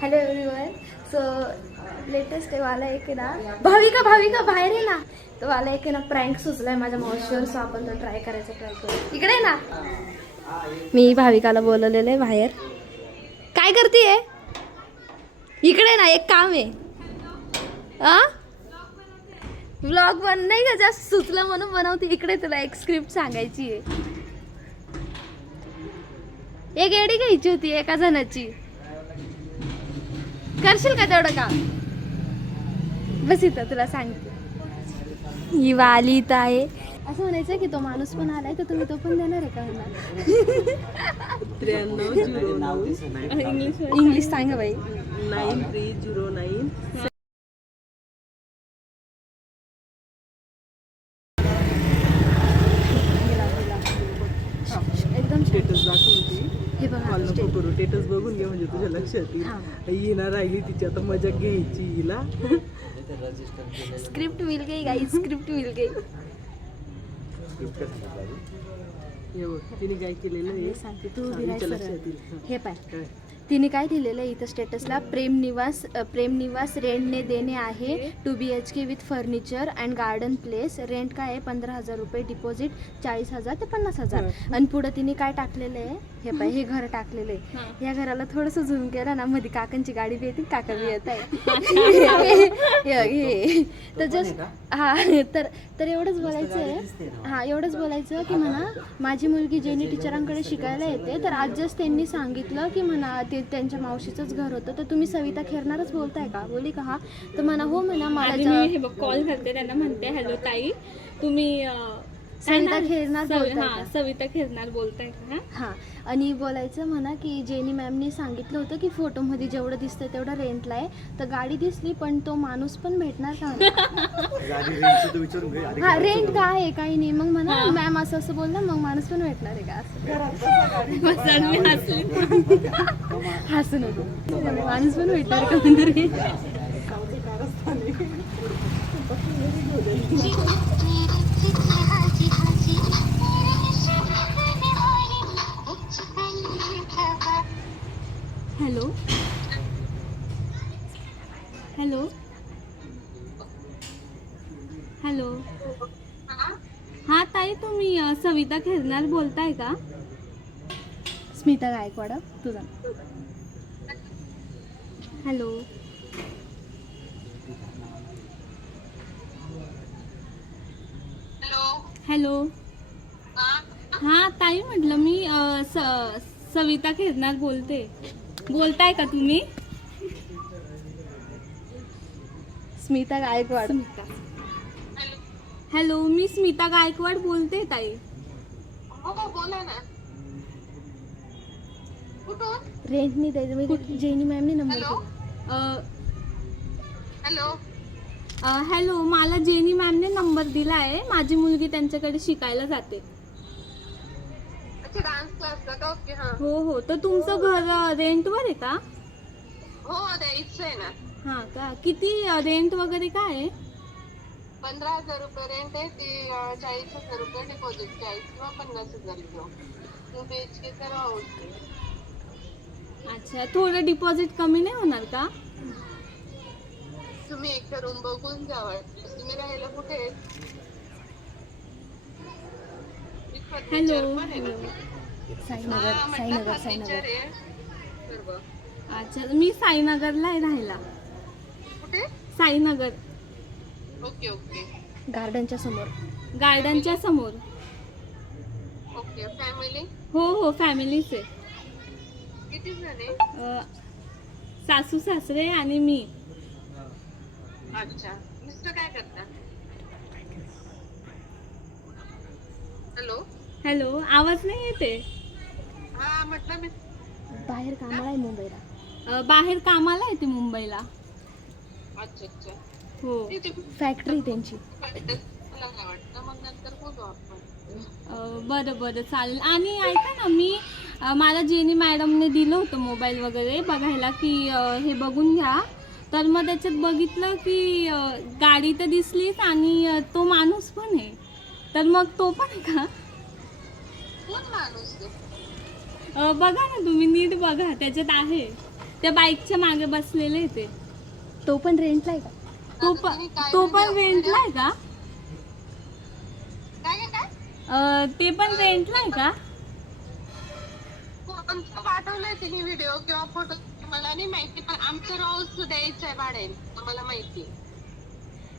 Hello everyone. So latest आहे वाला एक ना भाविका बाहेर आहे ना. तो वाला एक ना प्रँक सुचलाय माझ्या मावशीवर. सो आपण तो ट्राय करू. इकडे ना मी भाविकाला बोलवलेलं आहे बाहेर. काय करतीये? इकडे ना एक काम आहे. व्लॉग बन नाही का, जास्त सुचलं म्हणून बनवते. इकडे तुला एक स्क्रिप्ट सांगायची आहे. एक एडी घ्यायची होती एका जणाची. करशील का तेवढं काम? बस इथं तुला सांगते. ही वाली इथं आहे. असं म्हणायचं की तो माणूस पण आलाय तर तुम्ही तो पण देणार आहे का मला? इंग्लिश सांगा बाई. 9309 एकदम स्टेटस दाखवते. हे बघा मला नको करू, स्टेटस बघून घे म्हणजे तुझ्या लक्षात येईल. ही ना राहिली तिची आता मजा घ्यायची हिला. स्क्रिप्ट मिल गई गाइस, स्क्रिप्ट मिल गई. हे बघ तिने काय केलेलं आहे सांगते तू हिच्या लक्षात येईल. हे पाय तिने काय दिलेलं आहे इथं स्टेटसला. प्रेम निवास रेंटने देणे आहे. 2 BHK with furniture and garden place. Rent काय आहे 15,000 रुपये. डिपॉझिट 40,000 ते 50,000. आणि पुढे तिने काय टाकलेलं आहे हे पाय, हे घर टाकलेलं आहे. या घराला थोडंसं झूम केलं ना मध्ये काकांची गाडी बी येते, काका बी येत आहे. हे तर जस्ट तर एवढंच बोलायचं आहे. एवढंच बोलायचं की म्हणा माझी मुलगी जेनी टीचरांकडे शिकायला येते. तर आज जस्ट त्यांनी सांगितलं की म्हणा ते त्यांच्या मावशीचंच घर होतं. तर तुम्ही सविता खेरणारच बोलताय का? बोली का हा. तर म्हणा हो म्हणा मला हे बघ कॉल करते त्यांना, म्हणते हॅलो ताई तुम्ही सविता खेरणार बोलताय का? सविता खेरणार बोलताय का? हां. आणि बोलायचं म्हणा की जेनी मॅमनी सांगितलं होतं की फोटोमध्ये जेवढं दिसतंय तेवढं रेंटला आहे. तर गाडी दिसली पण तो माणूस पण भेटणार का? हा रेंट काय आहे काही नाही. मग म्हणा मॅम असं बोलला मग माणूस पण भेटणार आहे का असं. मी हसली. हसू नको, माणूस पण भेटणार का तरी. Hello hello hello. हा ताई तुम्ही सविता खेरणार बोलताय का? स्मिता गायकवाड तुझा. Hello hello. हा ताई म्हटलं मी सविता खेरणार बोलताय का तुम्ही? स्मिता गायकवाड. हॅलो मी स्मिता गायकवाड बोलते ताई. बोला ना. कुठून? रेंट नाही द्यायचं. मी जेनी मॅमने नंबर हॅलो. हॅलो मला जेनी मॅमने नंबर दिला आहे. माझी मुलगी त्यांच्याकडे शिकायला जाते. अच्छा डान्स क्लासला का? ओके हां. हो तर तुमचं घर रेंटवर आहे का? हो द्यायचं आहे ना. हां का? किती रेंट वगैरे काय आहे? 15,000 रुपये रेंट आहे. ते 40,000 रुपये डिपॉझिट. 40 किंवा 50,000 किंवा 2 BHK तर हाऊस. अच्छा थोडं डिपॉझिट कमी नाही होणार का? तुम्ही एकदा रूम बघून जावा. तुम्ही राहायला कुठे आहे? हॅलो साईनगर. अच्छा मी साईनगरला आहे राहायला. कुठे? साईनगर. ओके ओके गार्डनच्या समोर. गार्डनच्या समोर. ओके. फॅमिली? हो फॅमिलीच आहे. किती जण आहे? सासू सासरे आणि मी. अच्छा. मिस्टर काय करतात? हॅलो आवाज नाही येते. हा म्हटलं मी बाहेर कामाला आहे मुंबईला. बाहेर कामाला येते मुंबईला. अच्छा. हो फॅक्टरी त्यांची. मला काय वाटतं मग नंतर बोलू आपण. बरं चालेल. आणि ऐका ना मला जेनी मॅडमने दिलं होतं मोबाईल वगैरे बघायला की हे बघून घ्या. तर मग त्याच्यात बघितलं की गाडी तर दिसलीच आणि तो माणूस पण आहे. तर मग तो पण आहे का? कोण माणूस? बघा ना तुम्ही नीट बघा त्याच्यात आहे. त्या बाईकच्या मागे बसलेले आहे ते. तो पण रेंटला आहे का? तो पण रेंटला आहे का? काय ते पण रेंटला आहे का? कोणतं पाठवलंय तिने व्हिडिओ किंवा फोटो मला नाही माहिती, पण आमचं रोज द्यायचं आहे भाड्याने मला माहिती.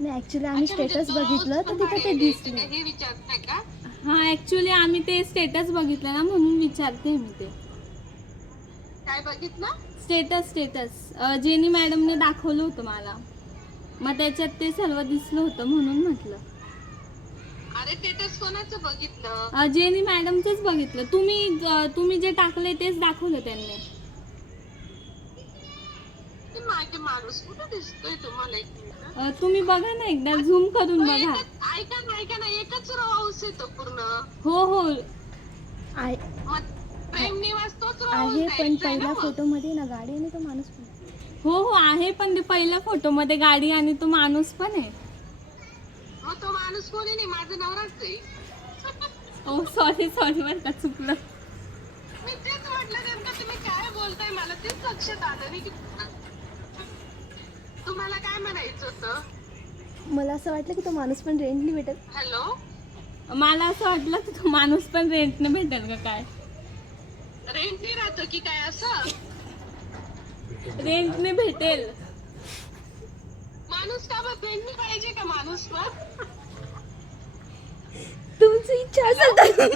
नाही ऍक्च्युली आम्ही स्टेटस बघितलं तर तिथे ते दिसले. हे विचारताय का? हा ऍक्च्युली आम्ही ते स्टेटस बघितलं ना म्हणून विचारते मी ते. काय बघितलं? स्टेटस जेनी मॅडमने दाखवलं होतं मला, मग त्याच्यात ते सर्व दिसलं होतं म्हणून म्हटलं. अरे स्टेटस कोणाचं बघितलं? जेनी मॅडमचंच बघितलं. तुम्ही जे टाकले तेच दाखवलं त्यांनी. ते मागे माणूस कुठं दिसतोय तुम्हाला? एक मिनिट तुम्ही बघा ना एकदा झूम करून बघा. ऐका ना एकच रो हाऊस येतो पूर्ण. हो आहे मग प्रेम निवास तोच रो आहे, पण पहिल्या फोटोमध्ये ना गाडी आणि तो माणूस पण. हो आहे, पण ते पहिल्या फोटोमध्ये गाडी आणि तो माणूस पण आहे. मग तो माणूस कोणी नाही, माझा नवराच आहे. ओ सॉरी बरं का, चुकलं. मी तेच म्हटलं नेमकं तुम्ही काय बोलताय, मला तेच लक्षात आलं नाही की तुम्हाला काय म्हणायचं होतं. मला असं वाटलं की तो माणूस पण रेंटली भेटेल. हॅलो, मला असं वाटलं की तो माणूस पण रेंटने भेटेल का काय. रेंटनी राहतो की काय असं? रेंटने भेटेल. माणूस का बघ रेंटनी पाहिजे का माणूस पण? तुमची इच्छा असेल तर.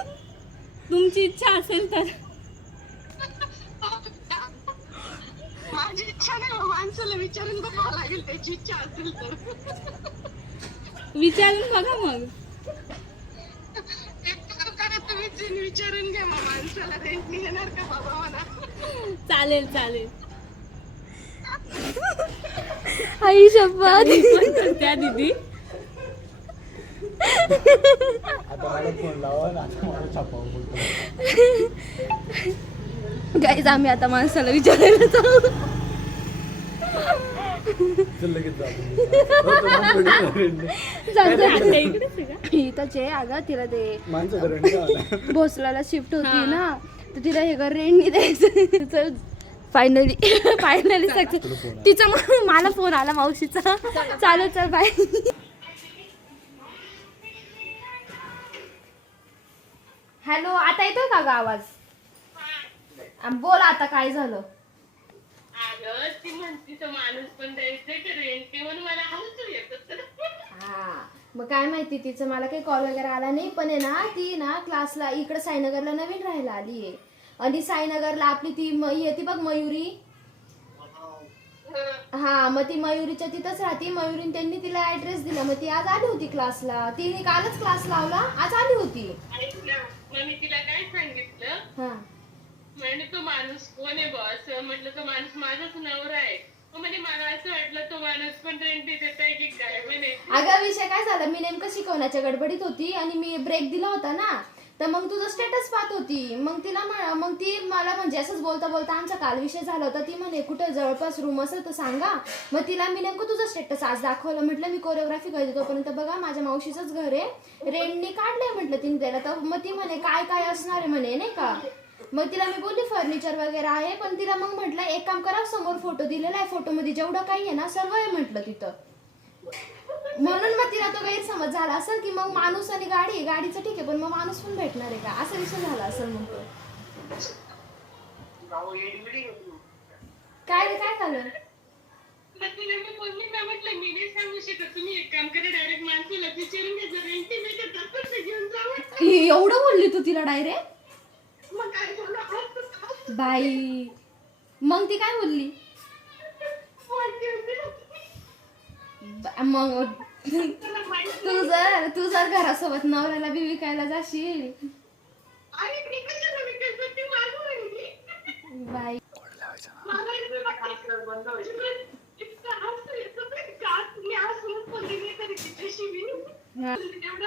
तुमची इच्छा असेल तर. माझी इच्छा नाही, माणसाला विचारून बघावं लागेल त्याची इच्छा असेल तर. विचारून बघा मग. तुम्ही विचारून घ्या मग माणसाला रेंटनी येणार का बाबा मला. चालेल आई शपथ. त्या दीदी गाईज आम्ही आता माणसाला विचारायला जाऊ. इथंच आहे अगं, तिला ते भोसलाला शिफ्ट होती ना, तर तिला हे घर रेंटनी द्यायचं. Finally success. तिचा मला फोन आला मावशीचा. चालेल चल बाय. हॅलो, आता येतोय का ग आवाज? बोल आता काय झालं. अगं ती म्हणती तो माणूस पण द्यायचंय का रेंटनी, म्हणून मला हसूच येत. हा मग काय माहिती, तिचं मला काही कॉल वगैरे आला नाही, पण आहे ना ती ना क्लासला इकडे साईनगरला नवीन राहायला आली आहे. आणि साईनगरला आपली ती येते बघ मयुरी. हा मग ती मयुरीच्या तिथंच राहते. मयुरीने त्यांनी तिला ऍड्रेस दिला, मग ती आज आली होती क्लासला. तिने कालच क्लास लावला, आज आली होती. मग मी तिला काय सांगितलं, हा म्हणजे तो माणूस कोण आहे बॉस म्हटलं, तो माणूस माझाच नवरा आहे. म्हणजे मला असं वाटलं तो माणूस पण रेंटनी देत आहे की काय. म्हणे अगं विषय काय झाला, मी नेमकं शिकवण्याच्या गडबडीत होती आणि मी ब्रेक दिला होता ना, तर मग तुझं स्टेटस पाहत होती. मग ती मला म्हणजे असंच बोलता बोलता आमचा काल विषय झाला होता. ती म्हणे कुठे जवळपास रूम असेल तर सांगा. मग तिला मी नेमकं तुझं स्टेटस आज दाखवलं. म्हटलं मी कोरिओग्राफी करते तोपर्यंत बघा माझ्या मावशीचंच घर आहे, रेंटनी काढलंय म्हटलं तिने त्याला. तर मग ती म्हणे काय असणार आहे म्हणे नाही का. मग तिला मी बोलली फर्निचर वगैरे आहे, पण तिला मग म्हटलं एक काम करा, समोर फोटो दिलेला आहे, फोटोमध्ये जेवढं काही आहे ना सर्व आहे म्हटलं तिथं. म्हणून मग तिला तो गैरसमज झाला असेल की मग माणूस आणि गाडीचं ठीक आहे, पण मग माणूस पण भेटणार आहे का असा विषय झाला असेल. मग काय झालं. मी बोलली ना, म्हटलं मी नाही सांगू शकत, तुम्ही एक काम करा डायरेक्ट माणसाला विचारून घ्या, जर रेंटनी भेटत असेल तर घेऊन जावं. एवढं बोलली तू तिला डायरेक्ट? मग काय झालं बाई, मग ती काय बोलली? मग तू जर घरासोबत नवऱ्याला बी विकायला जाशील बाई.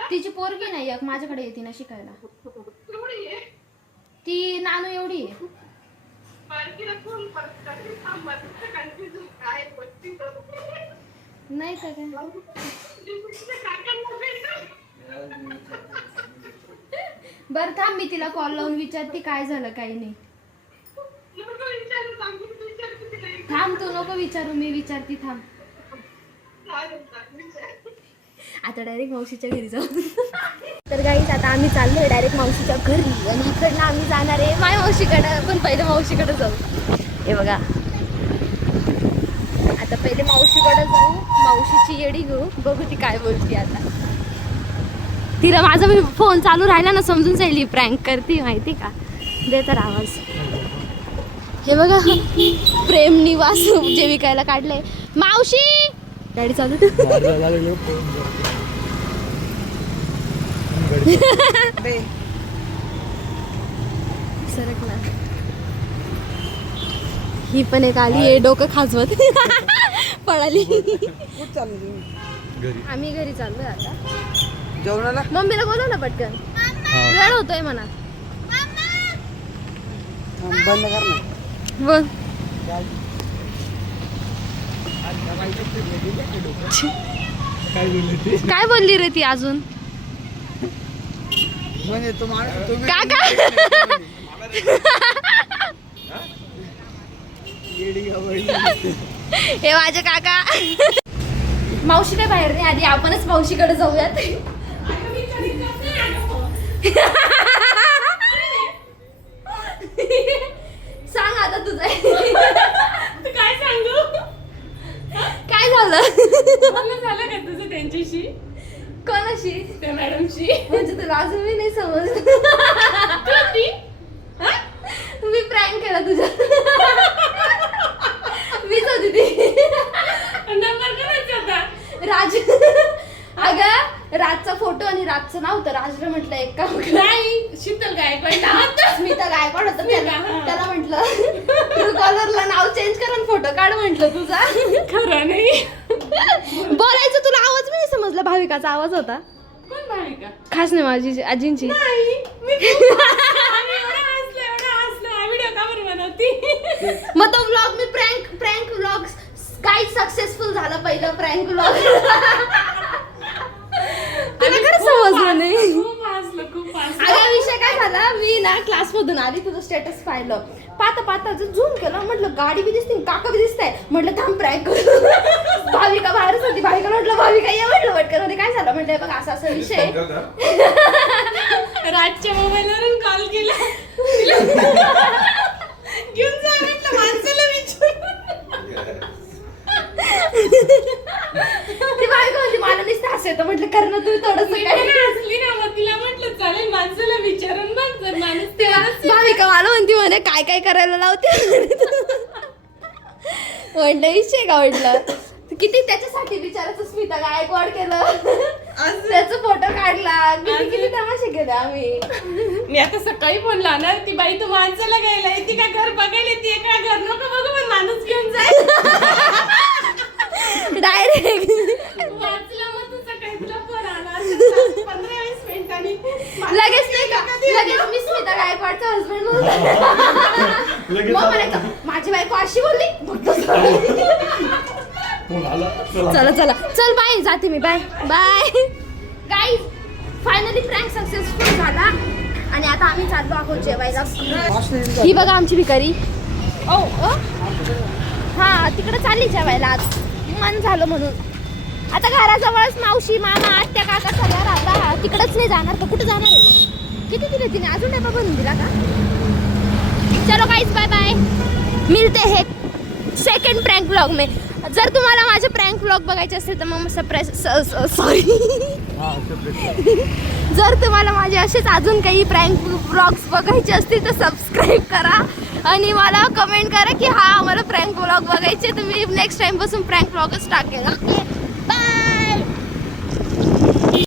तिची पोरगी नाही एक माझ्याकडे येते ना शिकायला. ती नानू एवढी आहे. नाही तर बरं थांब, मी तिला कॉल लावून विचारते काय झालं काही नाही. थांब तू नको विचारू, मी विचारते थांब. आता डायरेक्ट मावशीच्या घरी जाऊ. तर गाईज आता आम्ही चाललोय डायरेक्ट मावशीच्या घरी आणि इकडनं आम्ही जाणार आहे माय मावशीकडं. पण पहिले मावशीकडे जाऊ. हे बघा आता पहिले मावशीकडे जाऊ, मावशीची येडी घेऊ, बघू ती काय बोलते आता. तिला माझा फोन चालू राहिला ना समजून जाईल प्रँक करते माहिती का. दे तर आवाज. हे बघा प्रेम निवास जे विकायला काढलंय. मावशी गाडी चालू सरक ना. ही पण एक आली आहे डोकं खाजवत पळाली. आम्ही घरी चाललोय आता जेवणाला. मम्मीला बोलव ना पटकन, वेळ होतोय म्हणा. बंद कर ना. बोल. काय बोलली रे ती अजून. म्हणजे काका हे माझे काका. मावशी काय बाहेर नाही आधी, आपणच मावशीकडे जाऊयात. सांग आता तुझं काय सांगू. काय झालं. झालं का तुझं त्यांच्याशी, कोणाशी. त्या मॅडमशी. म्हणजे तुला अजून मी नाही समजलं. मी प्रँक केला तुझ्या. मीच होती ती. नंबर करायचा होता. राज. अगं राजचा फोटो आणि राजचं नाव होतं. राजला म्हटलं एक काम कर. नाही शीतल गायकवाड. स्मिता गायकवाड होतं त्याला म्हटलं ट्रू कॉलरला नाव चेंज कर आणि फोटो काढ म्हटलं तुझा. खरं नाही. बोलायचं तुला आवाज नाही समजला. भाविकाचा आवाज होता. कोण भाविका. खास नाही माझी आजींची. नाही मी एवढं हसलो व्हिडिओ का बरं बनवती. मग तो व्लॉग मी प्रँक व्लॉग काही सक्सेसफुल झालं. पहिलं प्रँक व्लॉग. तुला खरं समजलं नाही. खूप हसलो. अगं विषय काय झाला, मी ना क्लास मधून आली, तुझं स्टेटस पाहिलं. पाहता झूम केलं, म्हटलं गाडी बी दिसते काका बी दिसताय. म्हटलं थांब प्रँक करू. भाविका बाहेरच होती. भाविका म्हटलं भाविका ये म्हटलं पटकन. मध्ये काय झालं म्हटलं बघ असा विषय. राजच्या मोबाईलवरून कॉल केला. घेऊन जा म्हटलं माणसाला विचार. ती भाविका होती मला नुसतं हसू येतं. म्हटलं कर ना तू थोडंसं काय. हसली ना मग तिला म्हटलं चालेल माणसाला विचारून बघ जर माणूस तेव्हा. भाविका मला म्हणती म्हणे काय करायला लावते. म्हटलं विषय का म्हटलं. किती त्याच्यासाठी विचारायचं स्मिता गायकवाड केलं. त्याचा फोटो काढला. किती तमाशे केले आम्ही. मी आता सकाळी फोन लावणार ती बाई तू माणसाला घ्यायला येते का घर बघायला येते का घर नको बघू पण माणूस घेऊन जाय. डायरेक्ट वाचलं मग तू सकाळी तुला फोन आला 15-20 मिनिटांनी. लगेच नाही का लगेच मी स्मिता गायकवाडचा हसबंड मग म्हणायचं माझी बायको अशी बोलली. चला चल बाय जाते मी. Bye guys. Finally prank successful झाला आणि आता आम्ही चाललो आहोत जेवायला. ही बघा आमची भिकारी. ओ हा तिकडे चालली जेवायला. आज मन झालं म्हणून. आता घराजवळच मावशी मामा आत्या काका सगळ्या राहता. तिकडच नाही जाणार तर कुठे जाणार आहे मग. किती दिले तिने अजून डबा बनवून दिला का. चलो गाईज बाय. मिलते हैं सेकंड प्रँक व्लॉग में. जर तुम्हाला माझे प्रँक व्लॉग बघायचे असेल तर मग सॉरी जर तुम्हाला माझे असेच अजून काही प्रँक व्लॉग्स बघायचे असतील तर सबस्क्राईब करा आणि मला कमेंट करा की हा आम्हाला प्रँक व्लॉग बघायचे. तर मी नेक्स्ट टाइम पासून प्रँक व्लॉगच टाकेल. ओके.